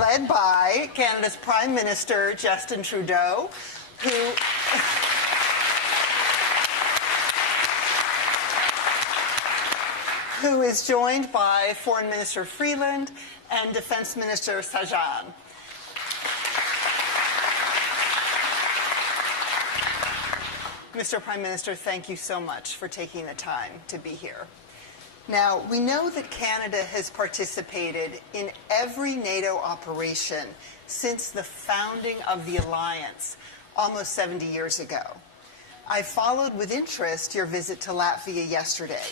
led by Canada's Prime Minister, Justin Trudeau, who is joined by Foreign Minister Freeland and Defense Minister Sajjan. Mr. Prime Minister, thank you so much for taking the time to be here. Now, we know that Canada has participated in every NATO operation since the founding of the alliance almost 70 years ago. I followed with interest your visit to Latvia yesterday,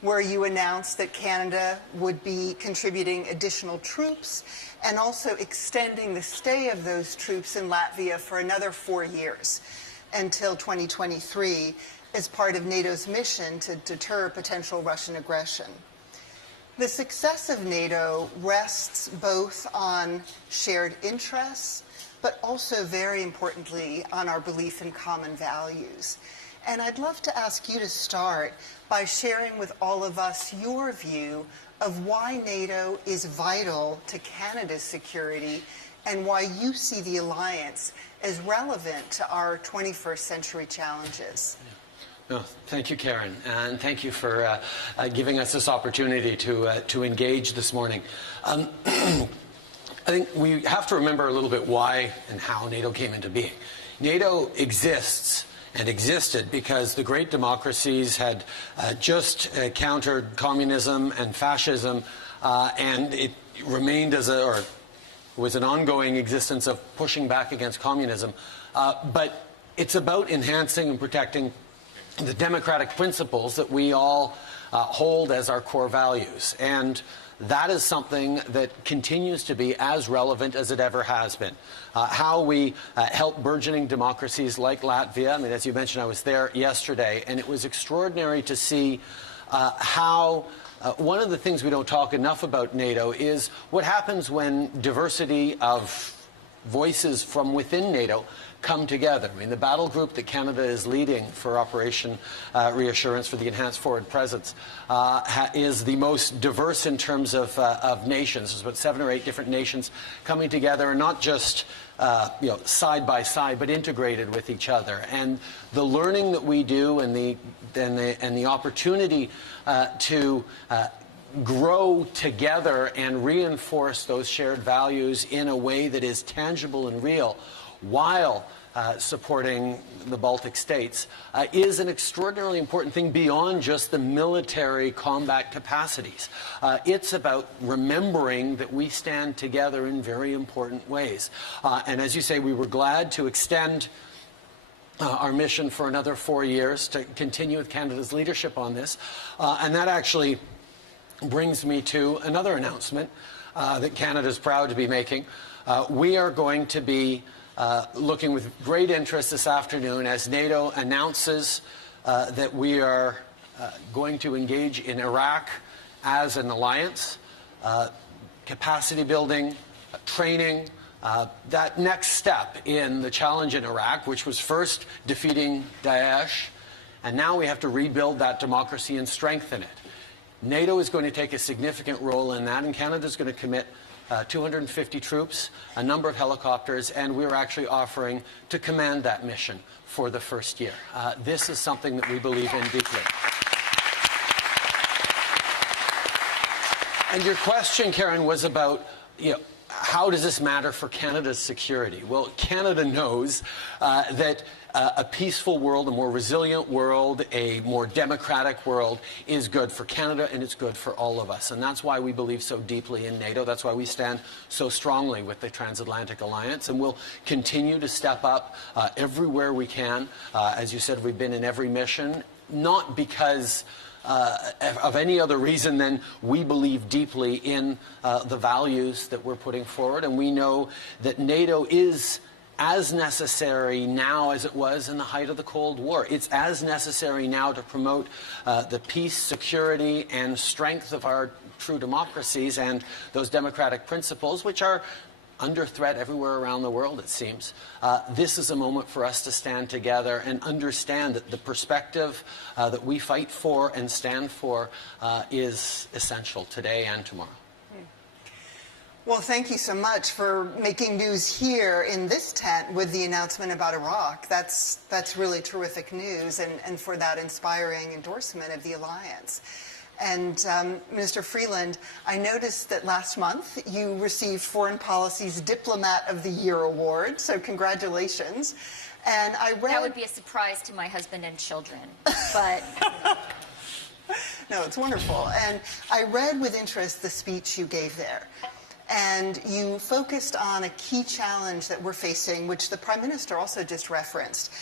where you announced that Canada would be contributing additional troops and also extending the stay of those troops in Latvia for another 4 years until 2023 as part of NATO's mission to deter potential Russian aggression. The success of NATO rests both on shared interests, but also, very importantly, on our belief in common values. And I'd love to ask you to start by sharing with all of us your view of why NATO is vital to Canada's security and why you see the alliance as relevant to our 21st century challenges. No, thank you, Karen, and thank you for giving us this opportunity to engage this morning. I think we have to remember a little bit why and how NATO came into being. NATO exists and existed because the great democracies had just countered communism and fascism, and it remained was an ongoing existence of pushing back against communism. But it's about enhancing and protecting the democratic principles that we all hold as our core values. And that is something that continues to be as relevant as it ever has been. How we help burgeoning democracies like Latvia. I mean, as you mentioned, I was there yesterday, and it was extraordinary to see how one of the things we don't talk enough about NATO is what happens when diversity of voices from within NATO come together. I mean, the battle group that Canada is leading for Operation Reassurance, for the Enhanced Forward Presence, is the most diverse in terms of nations. There's about 7 or 8 different nations coming together, and not just side by side, but integrated with each other. And the learning that we do and the opportunity to grow together and reinforce those shared values in a way that is tangible and real while supporting the Baltic states is an extraordinarily important thing beyond just the military combat capacities. It's about remembering that we stand together in very important ways. And as you say, we were glad to extend our mission for another 4 years to continue with Canada's leadership on this. And that actually brings me to another announcement that Canada is proud to be making. We are going to be looking with great interest this afternoon as NATO announces that we are going to engage in Iraq as an alliance, capacity building, training, that next step in the challenge in Iraq, which was first defeating Daesh, and now we have to rebuild that democracy and strengthen it. NATO is going to take a significant role in that, and Canada is going to commit 250 troops, a number of helicopters, and we're actually offering to command that mission for the first year. This is something that we believe in deeply. And your question, Karen, was about, how does this matter for Canada's security? Well, Canada knows that a peaceful world, a more resilient world, a more democratic world is good for Canada, and it's good for all of us. And that's why we believe so deeply in NATO. That's why we stand so strongly with the Transatlantic Alliance, and we'll continue to step up everywhere we can. As you said, we've been in every mission, not because of any other reason than we believe deeply in the values that we're putting forward. And we know that NATO is as necessary now as it was in the height of the Cold War. It's as necessary now to promote the peace, security, and strength of our true democracies and those democratic principles, which are under threat everywhere around the world, it seems. This is a moment for us to stand together and understand that the perspective that we fight for and stand for is essential today and tomorrow. Well, thank you so much for making news here in this tent with the announcement about Iraq. That's really terrific news, and for that inspiring endorsement of the alliance. And Minister Freeland, I noticed that last month you received Foreign Policy's Diplomat of the Year award, so congratulations. And I read... That would be a surprise to my husband and children, but... No, it's wonderful. And I read with interest the speech you gave there. And you focused on a key challenge that we're facing, which the Prime Minister also just referenced.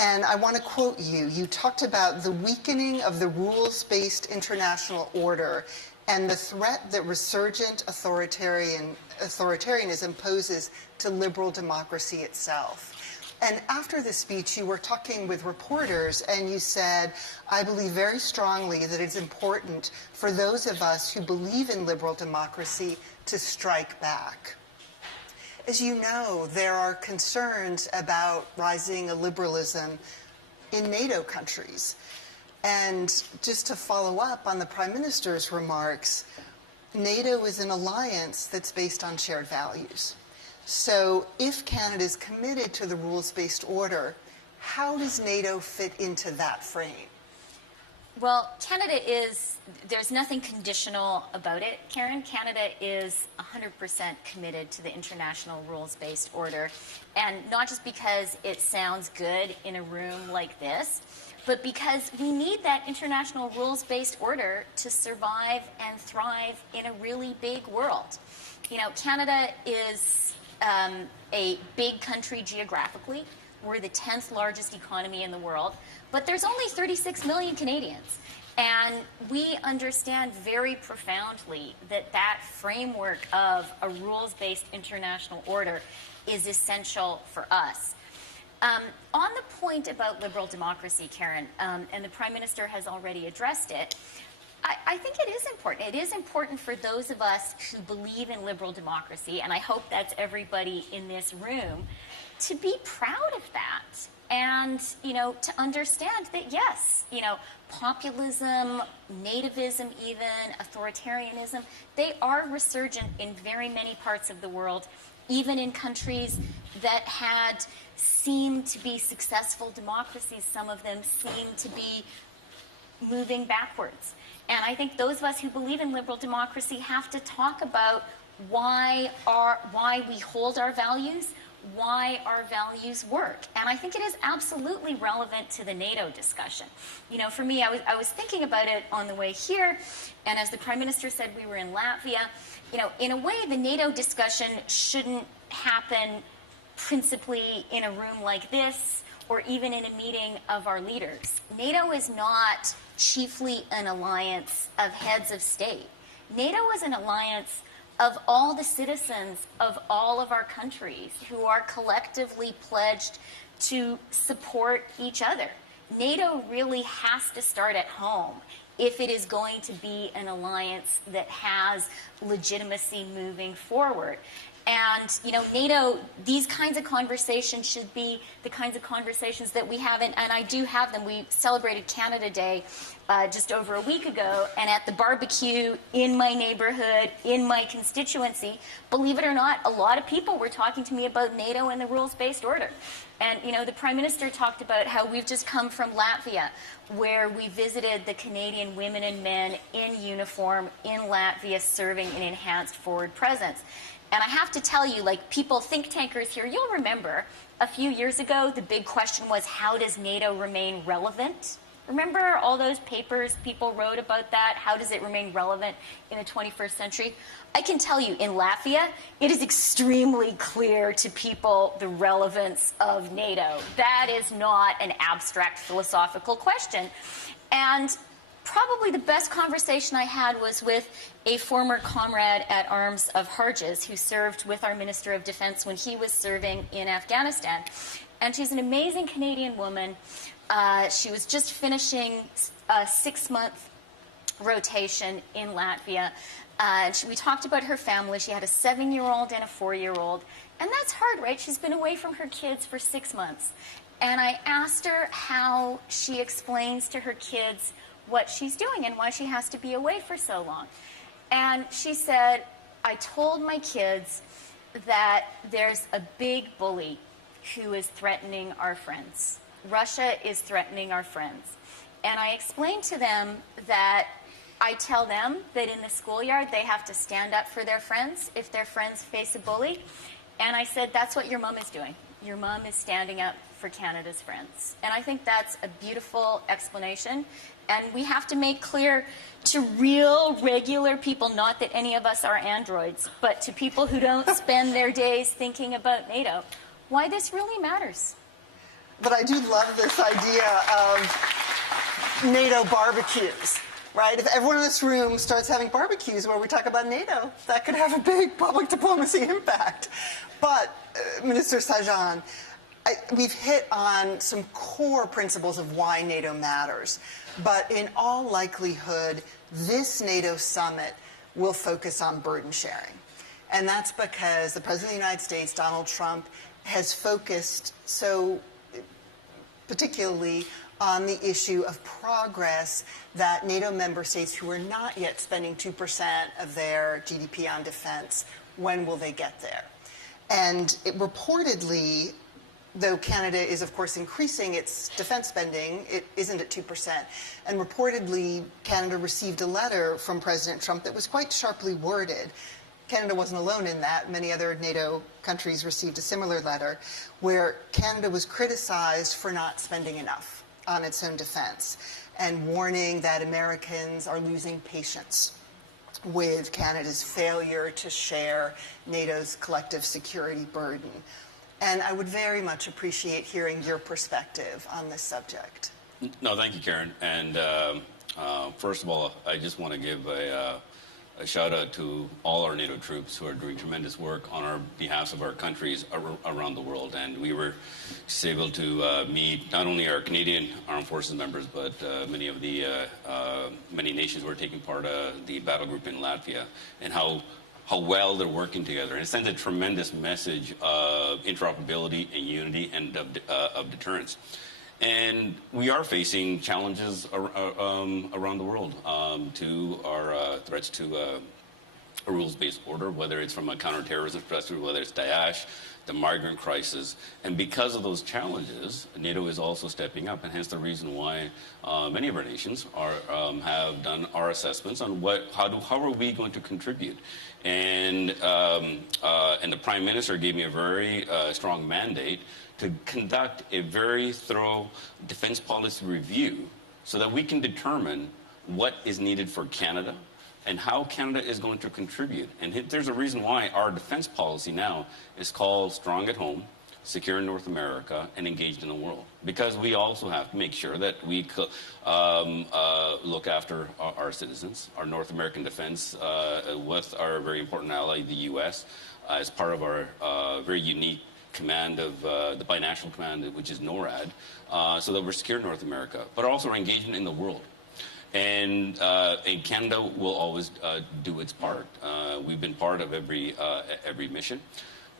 And I want to quote you. You talked about the weakening of the rules-based international order and the threat that resurgent authoritarianism poses to liberal democracy itself. And after the speech, you were talking with reporters, and you said, I believe very strongly that it's important for those of us who believe in liberal democracy to strike back. As you know, there are concerns about rising illiberalism in NATO countries. And just to follow up on the Prime Minister's remarks, NATO is an alliance that's based on shared values. So if Canada is committed to the rules-based order, how does NATO fit into that frame? Well, Canada is, there's nothing conditional about it, Karen. Canada is 100% committed to the international rules-based order, and not just because it sounds good in a room like this, but because we need that international rules-based order to survive and thrive in a really big world. You know, Canada is a big country geographically. We're the 10th largest economy in the world, but there's only 36 million Canadians. And we understand very profoundly that that framework of a rules-based international order is essential for us. On the point about liberal democracy, Karen, and the Prime Minister has already addressed it, I think it is important. It is important for those of us who believe in liberal democracy, and I hope that's everybody in this room, to be proud of that. And, you know, to understand that, yes, you know, populism, nativism even, authoritarianism, they are resurgent in very many parts of the world, even in countries that had seemed to be successful democracies. Some of them seem to be moving backwards. And I think those of us who believe in liberal democracy have to talk about why we hold our values, why our values work. And I think it is absolutely relevant to the NATO discussion. You know, for me, I was thinking about it on the way here, and as the Prime Minister said, we were in Latvia. You know, in a way, the NATO discussion shouldn't happen principally in a room like this or even in a meeting of our leaders. NATO is not chiefly an alliance of heads of state. NATO is an alliance of all the citizens of all of our countries who are collectively pledged to support each other. NATO really has to start at home if it is going to be an alliance that has legitimacy moving forward. And, you know, NATO, these kinds of conversations should be the kinds of conversations that we have, and I do have them. We celebrated Canada Day just over a week ago, and at the barbecue in my neighborhood, in my constituency, believe it or not, a lot of people were talking to me about NATO and the rules-based order. And, you know, the Prime Minister talked about how we've just come from Latvia, where we visited the Canadian women and men in uniform in Latvia serving an enhanced forward presence. And I have to tell you, like, people, think tankers here, you'll remember a few years ago, the big question was, how does NATO remain relevant? Remember all those papers people wrote about that? How does it remain relevant in the 21st century? I can tell you, in Latvia, it is extremely clear to people the relevance of NATO. That is not an abstract philosophical question. And probably the best conversation I had was with a former comrade at arms of Harges who served with our Minister of Defense when he was serving in Afghanistan. And she's an amazing Canadian woman. She was just finishing a 6-month rotation in Latvia. We talked about her family. She had a 7-year-old and a 4-year-old. And that's hard, right? She's been away from her kids for 6 months. And I asked her how she explains to her kids what she's doing and why she has to be away for so long. And she said, I told my kids that there's a big bully who is threatening our friends. Russia is threatening our friends. And I explained to them that I tell them that in the schoolyard they have to stand up for their friends if their friends face a bully. And I said, that's what your mom is doing. Your mom is standing up for Canada's friends. And I think that's a beautiful explanation. And we have to make clear to real, regular people, not that any of us are androids, but to people who don't spend their days thinking about NATO, why this really matters. But I do love this idea of NATO barbecues, right? If everyone in this room starts having barbecues where we talk about NATO, that could have a big public diplomacy impact. But, Minister Sajjan, we've hit on some core principles of why NATO matters. But in all likelihood, this NATO summit will focus on burden sharing. And that's because the President of the United States, Donald Trump, has focused so particularly on the issue of progress that NATO member states who are not yet spending 2% of their GDP on defense, when will they get there? And it reportedly, though Canada is, of course, increasing its defense spending, it isn't at 2%. And reportedly, Canada received a letter from President Trump that was quite sharply worded. Canada wasn't alone in that. Many other NATO countries received a similar letter where Canada was criticized for not spending enough on its own defense and warning that Americans are losing patience with Canada's failure to share NATO's collective security burden. And I would very much appreciate hearing your perspective on this subject. No, thank you, Karen. And first of all, I just want to give a shout out to all our NATO troops who are doing tremendous work on our behalf of our countries around the world. And we were just able to meet not only our Canadian Armed Forces members, but many of the many nations who are taking part of the battle group in Latvia, and how well they're working together. And it sends a tremendous message of interoperability and unity and of deterrence. And we are facing challenges around the world to our threats to a rules-based order, whether it's from a counterterrorism perspective, whether it's Daesh, the migrant crisis. And because of those challenges, NATO is also stepping up, and hence the reason why many of our nations have done our assessments on how are we going to contribute. And the Prime Minister gave me a very strong mandate to conduct a very thorough defense policy review so that we can determine what is needed for Canada and how Canada is going to contribute. And there's a reason why our defense policy now is called Strong at Home, Secure in North America, and Engaged in the World. Because we also have to make sure that we look after our citizens, our North American defense with our very important ally, the U.S., as part of our very unique command of the binational command, which is NORAD, so that we're secure in North America, but also our engagement in the world. And Canada will always do its part. We've been part of every mission.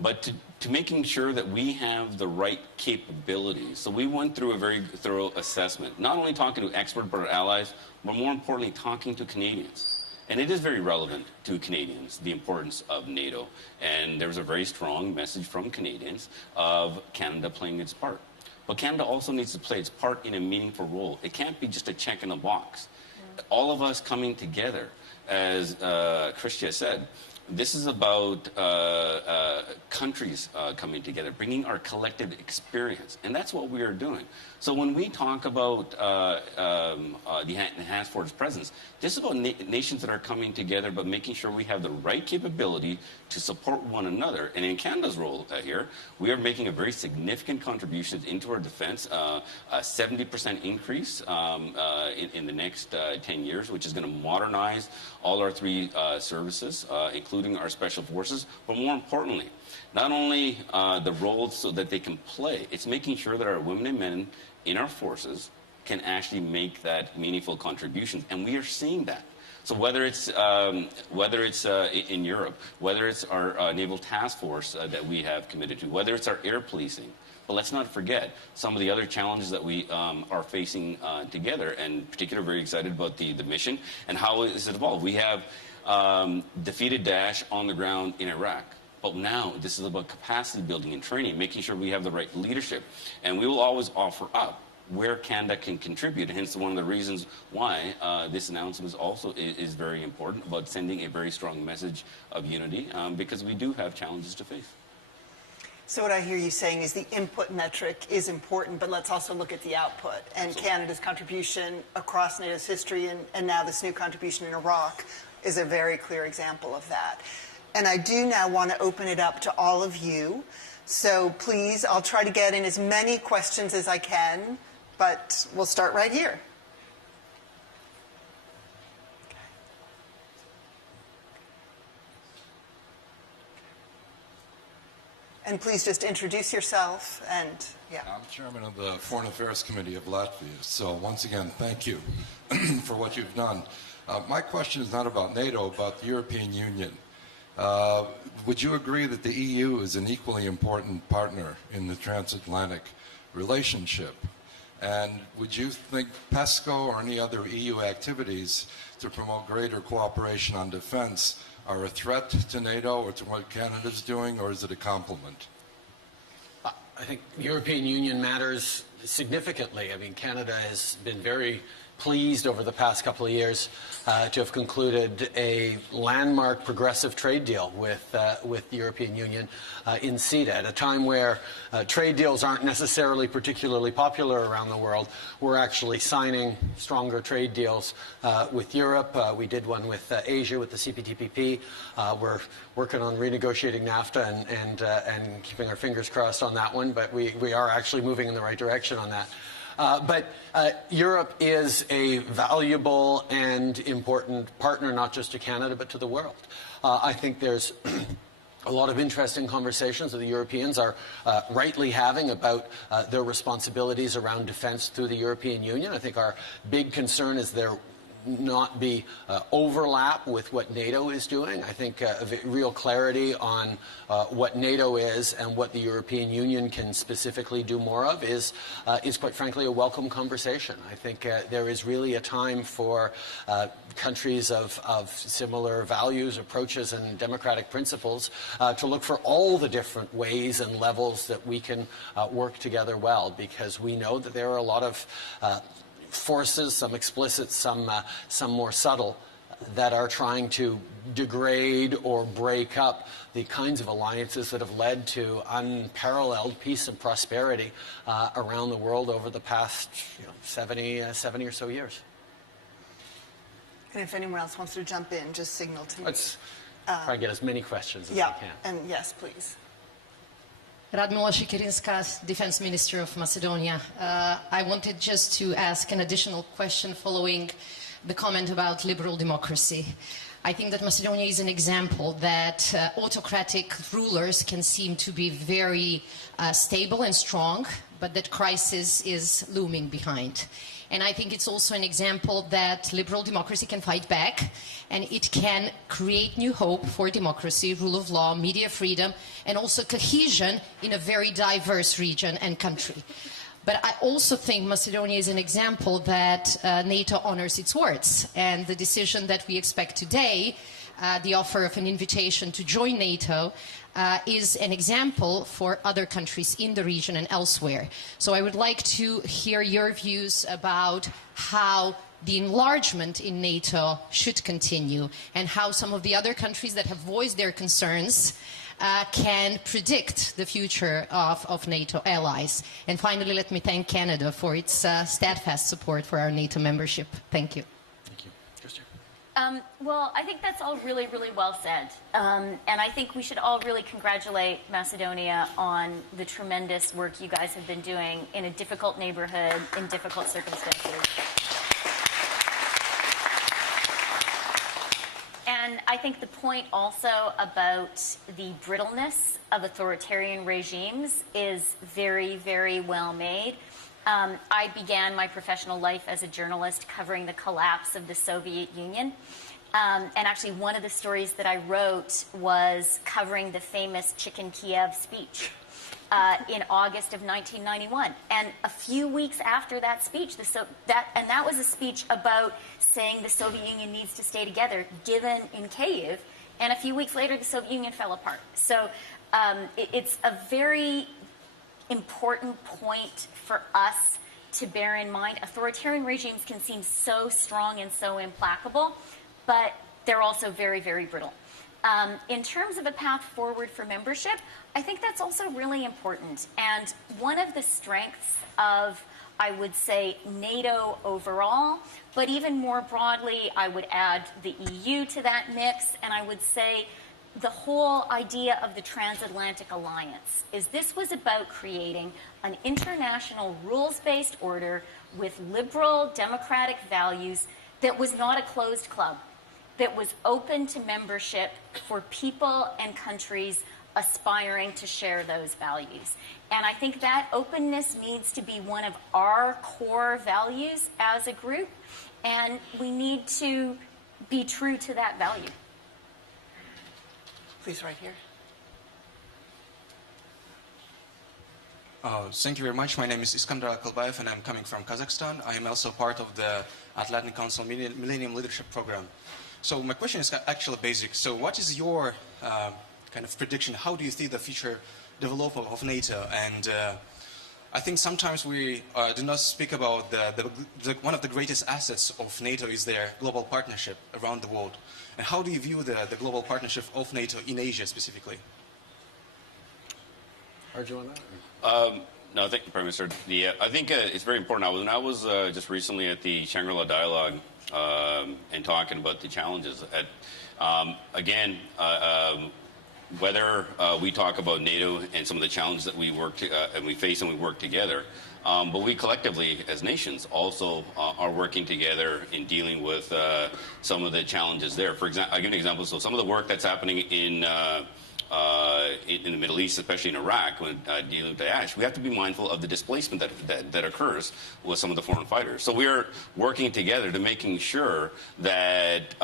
But to making sure that we have the right capabilities. So we went through a very thorough assessment, not only talking to experts but our allies, but more importantly, talking to Canadians. And it is very relevant to Canadians, the importance of NATO. And there was a very strong message from Canadians of Canada playing its part. But Canada also needs to play its part in a meaningful role. It can't be just a check in a box. All of us coming together, as Christia said, this is about countries coming together, bringing our collective experience. And that's what we are doing. So when we talk about the enhanced force presence, this is about nations that are coming together, but making sure we have the right capability to support one another. And in Canada's role here, we are making a very significant contribution into our defense, a 70% increase in the next 10 years, which is going to modernize all our three services, including our special forces, but more importantly, not only the roles so that they can play, it's making sure that our women and men in our forces can actually make that meaningful contribution, and we are seeing that. So whether it's in Europe, whether it's our naval task force that we have committed to, whether it's our air policing, but let's not forget some of the other challenges that we are facing together, and in particular very excited about the mission and how it's evolved. We have defeated Daesh on the ground in Iraq. But now this is about capacity building and training, making sure we have the right leadership. And we will always offer up where Canada can contribute. Hence, one of the reasons why this announcement is very important, about sending a very strong message of unity, because we do have challenges to face. So what I hear you saying is the input metric is important, but let's also look at the output. And Canada's contribution across NATO's history and now this new contribution in Iraq is a very clear example of that. And I do now want to open it up to all of you. So please, I'll try to get in as many questions as I can, but we'll start right here. And please just introduce yourself and, yeah. I'm chairman of the Foreign Affairs Committee of Latvia. So once again, thank you for what you've done. My question is not about NATO, about the European Union. Would you agree that the EU is an equally important partner in the transatlantic relationship? And would you think PESCO or any other EU activities to promote greater cooperation on defense are a threat to NATO or to what Canada's doing, or is it a complement? I think the European Union matters significantly. I mean, Canada has been very pleased over the past couple of years to have concluded a landmark progressive trade deal with the European Union in CETA at a time where trade deals aren't necessarily particularly popular around the world. We're actually signing stronger trade deals with Europe. We did one with Asia with the CPTPP. We're working on renegotiating NAFTA and keeping our fingers crossed on that one, but we are actually moving in the right direction on that. But Europe is a valuable and important partner, not just to Canada, but to the world. I think there's a lot of interesting conversations that the Europeans are rightly having about their responsibilities around defense through the European Union. I think our big concern is there not be overlap with what NATO is doing. I think real clarity on what NATO is and what the European Union can specifically do more of is quite frankly a welcome conversation. I think there is really a time for countries of similar values, approaches, and democratic principles to look for all the different ways and levels that we can work together well, because we know that there are a lot of forces, some explicit, some more subtle, that are trying to degrade or break up the kinds of alliances that have led to unparalleled peace and prosperity around the world over the past 70 or so years. And if anyone else wants to jump in, just signal to me. Let's try to get as many questions as we can. And yes, please. Radmila Shikerinska, Defense Minister of Macedonia. I wanted just to ask an additional question following the comment about liberal democracy. I think that Macedonia is an example that autocratic rulers can seem to be very stable and strong, but that crisis is looming behind. And I think it's also an example that liberal democracy can fight back, and it can create new hope for democracy, rule of law, media freedom, and also cohesion in a very diverse region and country. But I also think Macedonia is an example that NATO honors its words, and the decision that we expect today, the offer of an invitation to join NATO, is an example for other countries in the region and elsewhere. So I would like to hear your views about how the enlargement in NATO should continue, and how some of the other countries that have voiced their concerns can predict the future of NATO allies. And finally, let me thank Canada for its steadfast support for our NATO membership. Thank you. Thank you. Christian. Well, I think that's all really, really well said. And I think we should all really congratulate Macedonia on the tremendous work you guys have been doing in a difficult neighborhood, in difficult circumstances. And I think the point also about the brittleness of authoritarian regimes is very, very well made. I began my professional life as a journalist covering the collapse of the Soviet Union. And actually, one of the stories that I wrote was covering the famous Chicken Kiev speech in August of 1991. And a few weeks after that speech, that was a speech about saying the Soviet Union needs to stay together, given in Kiev. And a few weeks later, the Soviet Union fell apart. So it's a very important point for us to bear in mind. Authoritarian regimes can seem so strong and so implacable, but they're also very, very brittle. In terms of a path forward for membership, I think that's also really important. And one of the strengths of, I would say, NATO overall, but even more broadly, I would add the EU to that mix, and I would say the whole idea of the transatlantic alliance is this was about creating an international rules-based order with liberal democratic values that was not a closed club, that was open to membership for people and countries aspiring to share those values. And I think that openness needs to be one of our core values as a group, and we need to be true to that value. Please, right here. Thank you very much. My name is Iskandar Akalbayev, and I'm coming from Kazakhstan. I am also part of the Atlantic Council Millennium Leadership Program. So my question is actually basic. So what is your kind of prediction? How do you see the future development of NATO? And I think sometimes we do not speak about one of the greatest assets of NATO is their global partnership around the world. And how do you view the global partnership of NATO in Asia specifically? Arjun, on that? No, thank you, Prime Minister. I think it's very important. When I was just recently at the Shangri-La Dialogue and talking about the challenges, whether we talk about NATO and some of the challenges that we and we face and we work together, but we collectively as nations also are working together in dealing with some of the challenges there. For example, I'll give you an example. So some of the work that's happening in the Middle East, especially in Iraq, when dealing with Daesh, we have to be mindful of the displacement that occurs with some of the foreign fighters. So we're working together to making sure that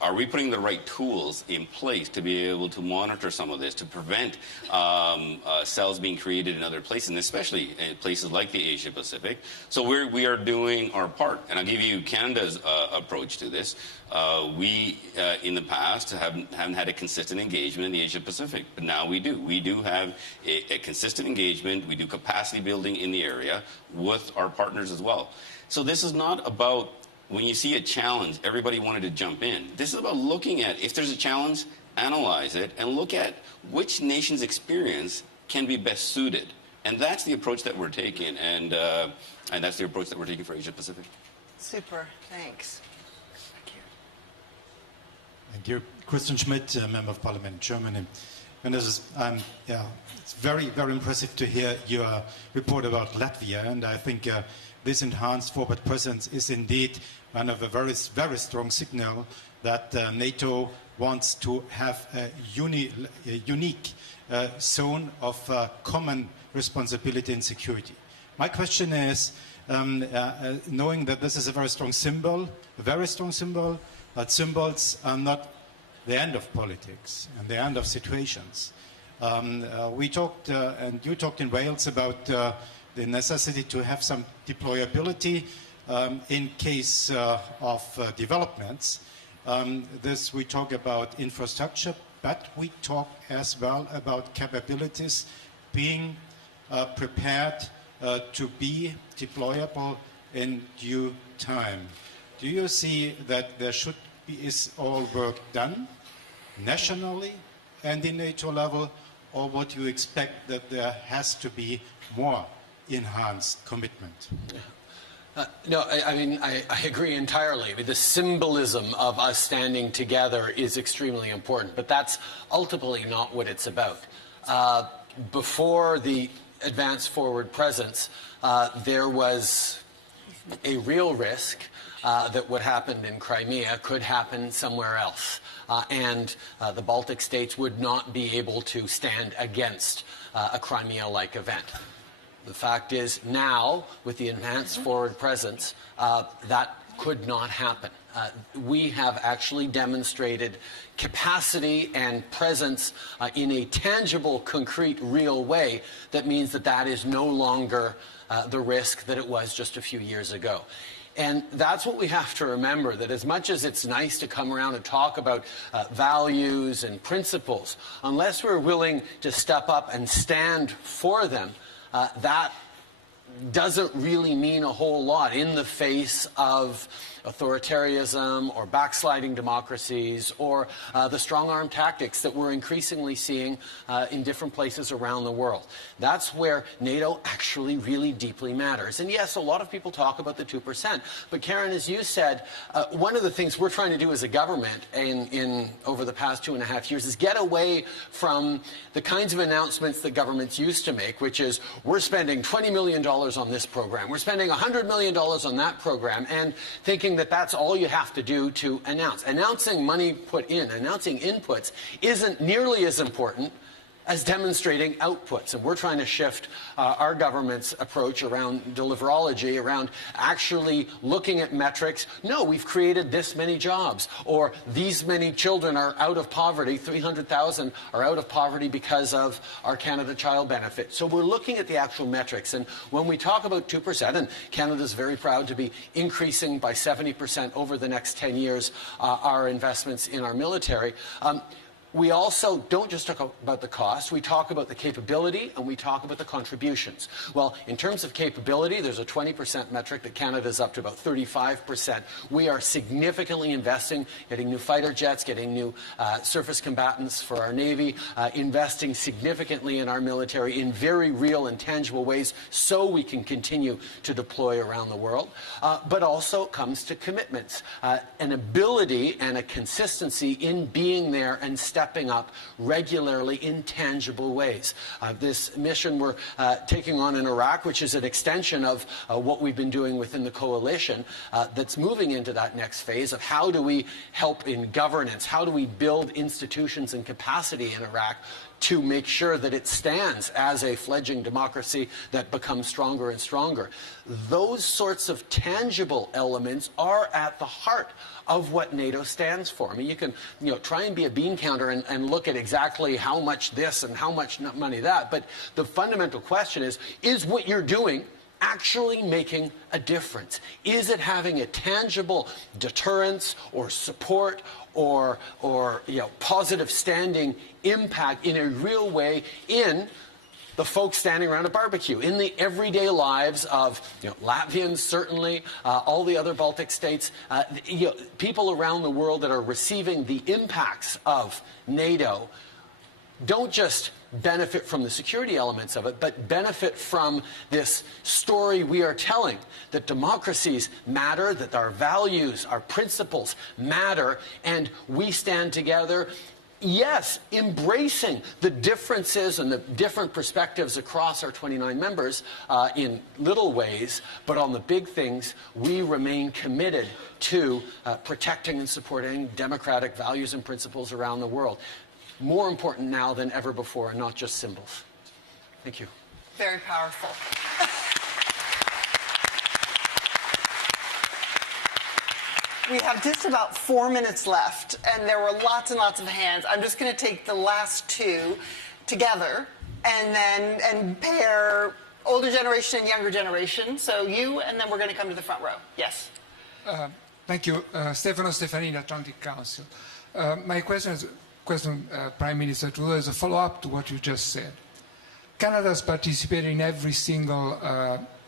are we putting the right tools in place to be able to monitor some of this, to prevent cells being created in other places, and especially in places like the Asia Pacific. So we are doing our part. And I'll give you Canada's approach to this. We, in the past, haven't had a consistent engagement in the Asia Pacific, but now we do. We do have a consistent engagement. We do capacity building in the area with our partners as well. So this is not about when you see a challenge, everybody wanted to jump in. This is about looking at, if there's a challenge, analyze it, and look at which nation's experience can be best suited. And that's the approach that we're taking, and that's the approach that we're taking for Asia Pacific. Super, thanks. Thank you. Thank you. Christian Schmidt, Member of Parliament, Germany. And it's very, very impressive to hear your report about Latvia, and I think this enhanced forward presence is indeed one of a very, very strong signal that NATO wants to have a unique zone of common responsibility and security. My question is, knowing that this is a very strong symbol, but symbols are not the end of politics and the end of situations. We talked, and you talked in Wales about the necessity to have some deployability in case of developments. We talk about infrastructure, but we talk as well about capabilities being prepared to be deployable in due time. Do you see that there is all work done nationally and in NATO level, or would you expect that there has to be more enhanced commitment? No, I agree entirely. The symbolism of us standing together is extremely important, but that's ultimately not what it's about. Before the advanced forward presence, there was a real risk that what happened in Crimea could happen somewhere else. And the Baltic states would not be able to stand against a Crimea-like event. The fact is now, with the enhanced forward presence, that could not happen. we have actually demonstrated capacity and presence in a tangible, concrete, real way that means that that is no longer the risk that it was just a few years ago. And that's what we have to remember, that as much as it's nice to come around and talk about values and principles, unless we're willing to step up and stand for them, that doesn't really mean a whole lot in the face of authoritarianism or backsliding democracies or the strong-arm tactics that we're increasingly seeing in different places around the world. That's where NATO actually really deeply matters. And yes, a lot of people talk about the 2%. But Karen, as you said, one of the things we're trying to do as a government over the past 2.5 years is get away from the kinds of announcements that governments used to make, which is we're spending $20 million on this program, we're spending $100 million on that program, and thinking that that's all you have to do to announce. Announcing money put in, announcing inputs, isn't nearly as important as demonstrating outputs. And we're trying to shift our government's approach around deliverology, around actually looking at metrics. No, we've created this many jobs, or these many children are out of poverty, 300,000 are out of poverty because of our Canada Child Benefit. So we're looking at the actual metrics. And when we talk about 2%, and Canada's very proud to be increasing by 70% over the next 10 years our investments in our military, we also don't just talk about the cost, we talk about the capability and we talk about the contributions. Well, in terms of capability, there's a 20% metric that Canada's up to about 35%. We are significantly investing, getting new fighter jets, getting new surface combatants for our Navy, investing significantly in our military in very real and tangible ways so we can continue to deploy around the world. But also comes to commitments, an ability and a consistency in being there and stepping up regularly in tangible ways. This mission we're taking on in Iraq, which is an extension of what we've been doing within the coalition, that's moving into that next phase of how do we help in governance, how do we build institutions and capacity in Iraq to make sure that it stands as a fledgling democracy that becomes stronger and stronger. Those sorts of tangible elements are at the heart of what NATO stands for. I mean, you can try and be a bean counter and look at exactly how much this and how much money that, but the fundamental question is what you're doing actually making a difference? Is it having a tangible deterrence or support or positive standing impact in a real way in the folks standing around a barbecue, in the everyday lives of Latvians, certainly, all the other Baltic states, people around the world that are receiving the impacts of NATO don't just benefit from the security elements of it, but benefit from this story we are telling, that democracies matter, that our values, our principles matter, and we stand together. Yes, embracing the differences and the different perspectives across our 29 members in little ways, but on the big things, we remain committed to protecting and supporting democratic values and principles around the world. More important now than ever before, not just symbols. Thank you. Very powerful. We have just about 4 minutes left, and there were lots and lots of hands. I'm just going to take the last two together and pair older generation and younger generation. So you, and then we're going to come to the front row. Yes. Thank you. Stefano Stefanini, Atlantic Council. My question, Prime Minister Trudeau, is a follow-up to what you just said. Canada has participated in every single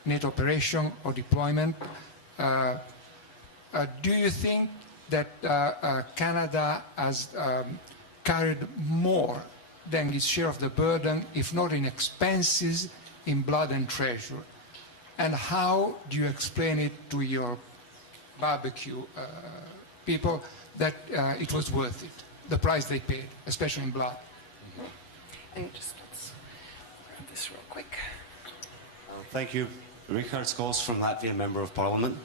NATO operation or deployment. Do you think that Canada has carried more than its share of the burden, if not in expenses, in blood and treasure? And how do you explain it to your barbecue people that it was worth it, the price they paid, especially in blood? And just let's grab this real quick. Thank you. Richard Scholes from Latvia, Member of Parliament.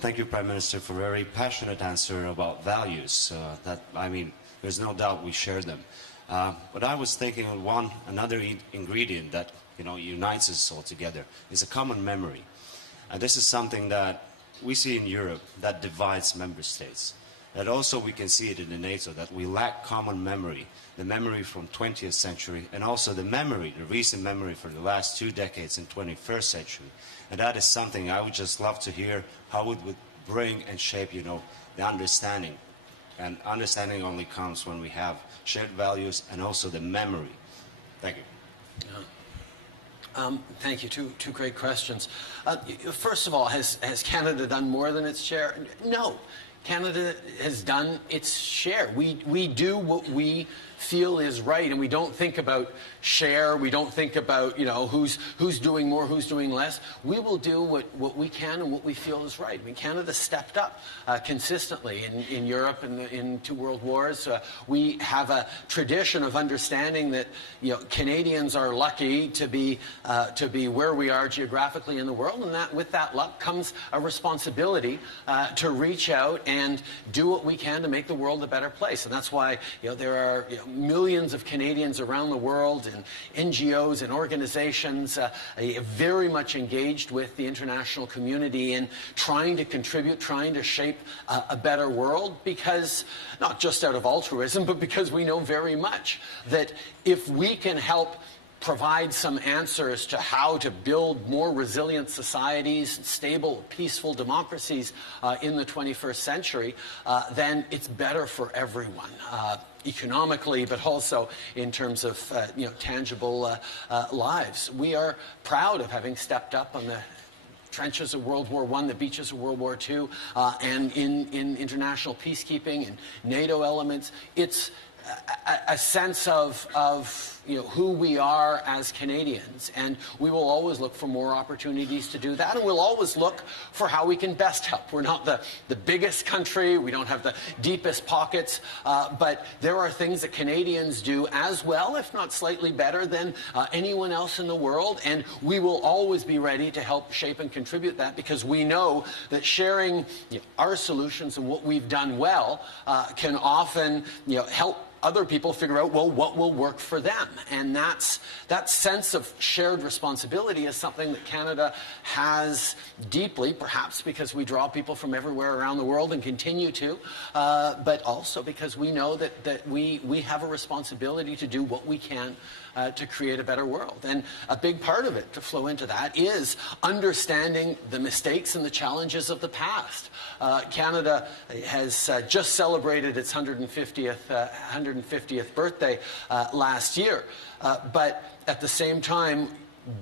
Thank you, Prime Minister, for a very passionate answer about values. There's no doubt we share them. But I was thinking of another ingredient that unites us all together is a common memory. And this is something that we see in Europe that divides member states. That also we can see it in the NATO, that we lack common memory, the memory from 20th century, and also the memory, the recent memory for the last 2 decades in 21st century. And that is something I would just love to hear how it would bring and shape, you know, the understanding. And understanding only comes when we have shared values and also the memory. Thank you. Thank you. Two great questions. First of all, has Canada done more than its share? No. Canada has done its share. We do what we feel is right, and we don't think about share. We don't think about, you know, who's doing more, who's doing less. We will do what we can and what we feel is right. I mean, Canada stepped up consistently in Europe in 2 world wars. We have a tradition of understanding that, you know, Canadians are lucky to be where we are geographically in the world, and that with that luck comes a responsibility to reach out and do what we can to make the world a better place. And that's why, you know, there are, you know, millions of Canadians around the world and NGOs and organizations very much engaged with the international community in trying to contribute, trying to shape a better world, because not just out of altruism, but because we know very much that if we can help provide some answers to how to build more resilient societies, stable, peaceful democracies in the 21st century, then it's better for everyone. Economically, but also in terms of you know, tangible lives. We are proud of having stepped up on the trenches of World War I, the beaches of World War II, and in international peacekeeping and NATO elements. It's a sense of you know, who we are as Canadians, and we will always look for more opportunities to do that, and we'll always look for how we can best help. We're not the biggest country, we don't have the deepest pockets, but there are things that Canadians do as well, if not slightly better than anyone else in the world, and we will always be ready to help shape and contribute that, because we know that sharing, you know, our solutions and what we've done well can often, you know, help other people figure out, well, what will work for them. And that sense of shared responsibility is something that Canada has deeply, perhaps because we draw people from everywhere around the world and continue to, but also because we know that we have a responsibility to do what we can to create a better world. And a big part of it, to flow into that, is understanding the mistakes and the challenges of the past. Canada has just celebrated its 150th birthday last year, but at the same time,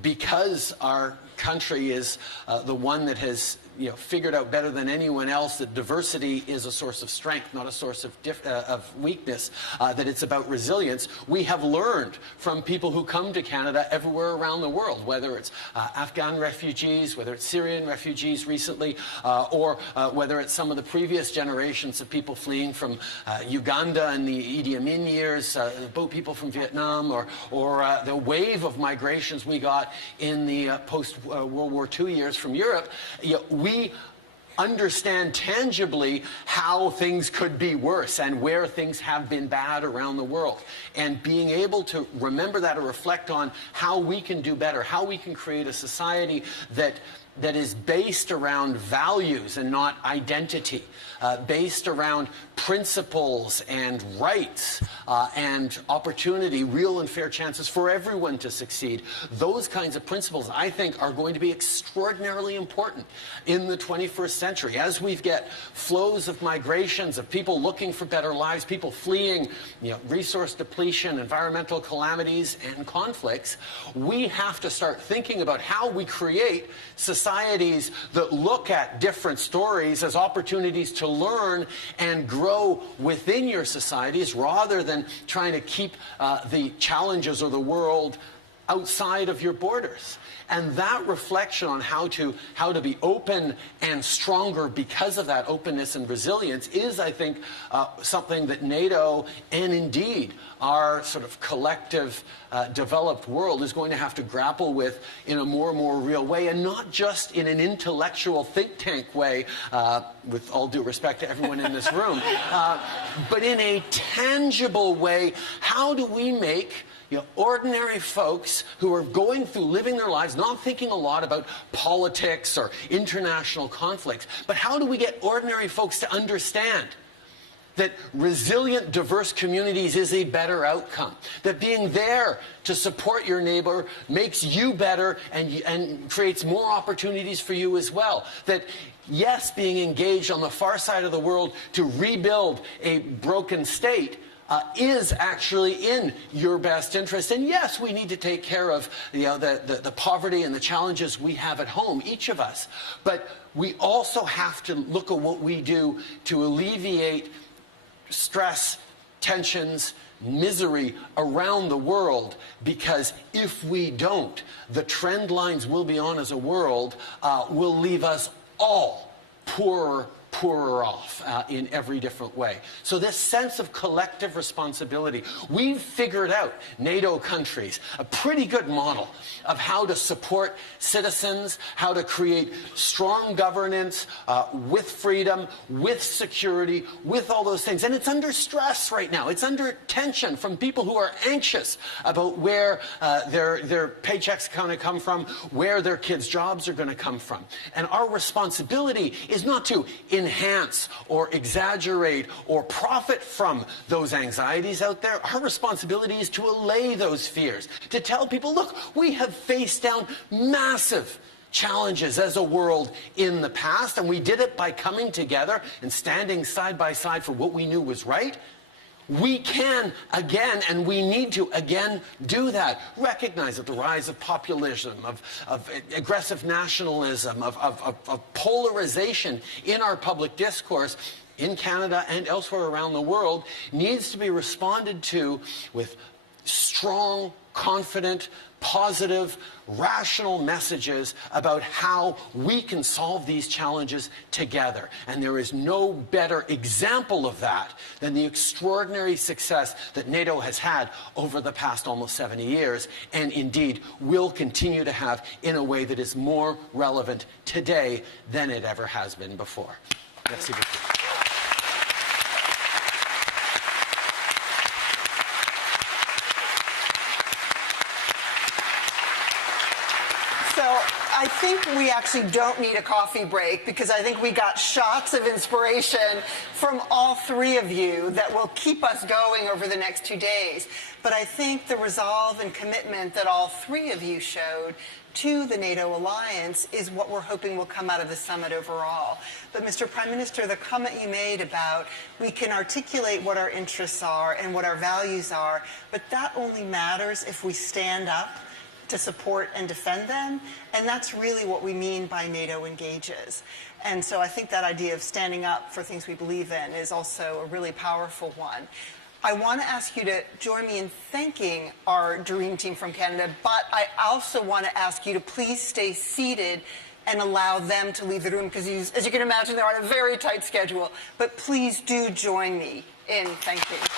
because our country is the one that has, you know, figured out better than anyone else that diversity is a source of strength, not a source of weakness, that it's about resilience. We have learned from people who come to Canada everywhere around the world, whether it's Afghan refugees, whether it's Syrian refugees recently, or whether it's some of the previous generations of people fleeing from Uganda in the Idi Amin years, boat people from Vietnam, or the wave of migrations we got in the post-World War II years from Europe. You know, we understand tangibly how things could be worse and where things have been bad around the world. And being able to remember that or reflect on how we can do better, how we can create a society that is based around values and not identity, based around principles and rights and opportunity, real and fair chances for everyone to succeed. Those kinds of principles, I think, are going to be extraordinarily important in the 21st century. As we get flows of migrations, of people looking for better lives, people fleeing, you know, resource depletion, environmental calamities, and conflicts, we have to start thinking about how we create societies that look at different stories as opportunities to learn and grow within your societies, rather than trying to keep the challenges of the world outside of your borders. And that reflection on how to be open and stronger because of that openness and resilience is, I think, something that NATO and indeed our sort of collective developed world is going to have to grapple with in a more and more real way, and not just in an intellectual think tank way, with all due respect to everyone in this room, but in a tangible way. How do we make You know, ordinary folks who are going through living their lives, not thinking a lot about politics or international conflicts, but how do we get ordinary folks to understand that resilient, diverse communities is a better outcome, that being there to support your neighbor makes you better and creates more opportunities for you as well, that yes, being engaged on the far side of the world to rebuild a broken state is actually in your best interest. And yes, we need to take care of the poverty and the challenges we have at home, each of us. But we also have to look at what we do to alleviate stress, tensions, misery around the world, because if we don't, the trend lines we'll be on as a world will leave us all poorer off in every different way. So this sense of collective responsibility, we've figured out, NATO countries, a pretty good model of how to support citizens, how to create strong governance with freedom, with security, with all those things. And it's under stress right now. It's under tension from people who are anxious about where their paychecks are going to come from, where their kids' jobs are going to come from. And our responsibility is not to enhance or exaggerate or profit from those anxieties out there. Our responsibility is to allay those fears, to tell people, look, we have faced down massive challenges as a world in the past, and we did it by coming together and standing side by side for what we knew was right. We can again, and we need to again do that. Recognize that the rise of populism, of aggressive nationalism, of polarization in our public discourse in Canada and elsewhere around the world needs to be responded to with strong, confident, positive, rational messages about how we can solve these challenges together. And there is no better example of that than the extraordinary success that NATO has had over the past almost 70 years, and indeed will continue to have in a way that is more relevant today than it ever has been before. Merci beaucoup. So I think we actually don't need a coffee break, because I think we got shots of inspiration from all three of you that will keep us going over the next 2 days. But I think the resolve and commitment that all three of you showed to the NATO alliance is what we're hoping will come out of the summit overall. But Mr. Prime Minister, the comment you made about we can articulate what our interests are and what our values are, but that only matters if we stand up to support and defend them, and that's really what we mean by NATO engages. And so I think that idea of standing up for things we believe in is also a really powerful one. I want to ask you to join me in thanking our dream team from Canada, but I also want to ask you to please stay seated and allow them to leave the room, because as you can imagine, they're on a very tight schedule. But please do join me in thanking the